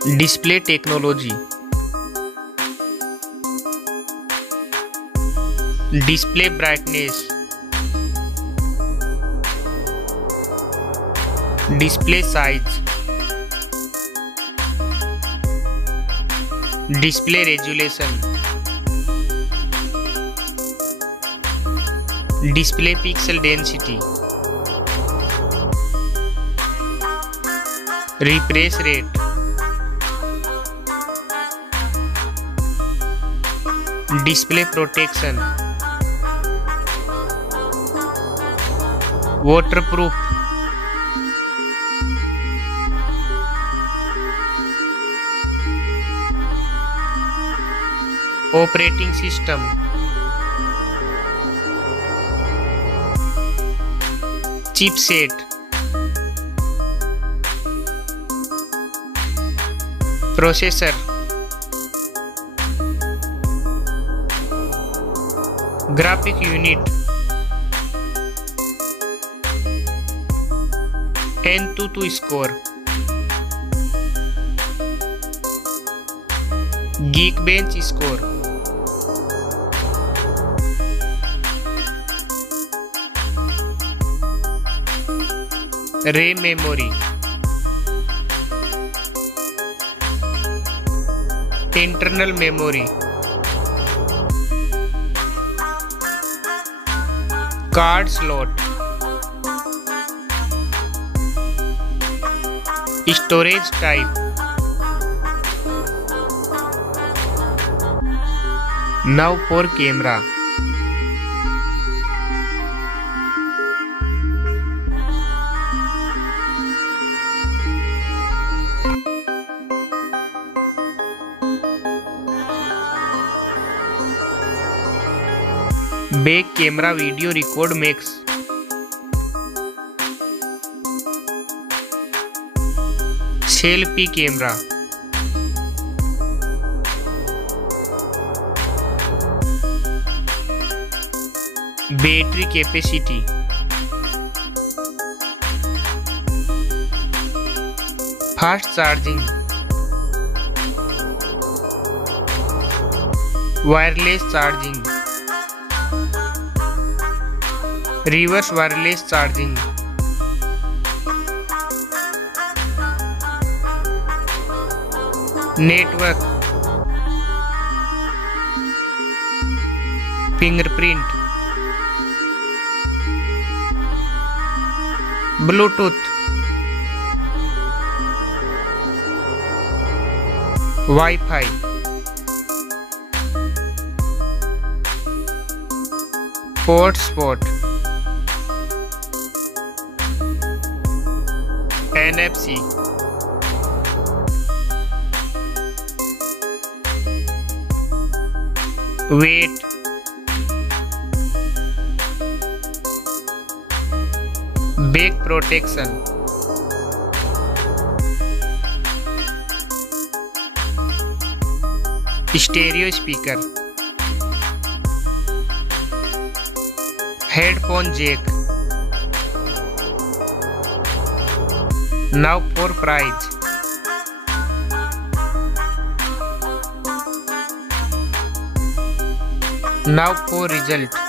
Display technology. Display brightness. Display size. Display resolution. Display pixel density. Refresh rate. Display protection. Waterproof. Operating system. Chipset. Processor. Graphic unit. N22 score. Geekbench score. RAM memory. Internal memory. Card slot. Storage type. Now for camera. Back camera video record makes. Selfie camera. Battery capacity. Fast charging. Wireless charging. Reverse wireless charging. Network. Fingerprint. Bluetooth. Wi-Fi. Hotspot. NFC. Weight. Back protection. Stereo speaker. Headphone jack. Now for price. Now for result.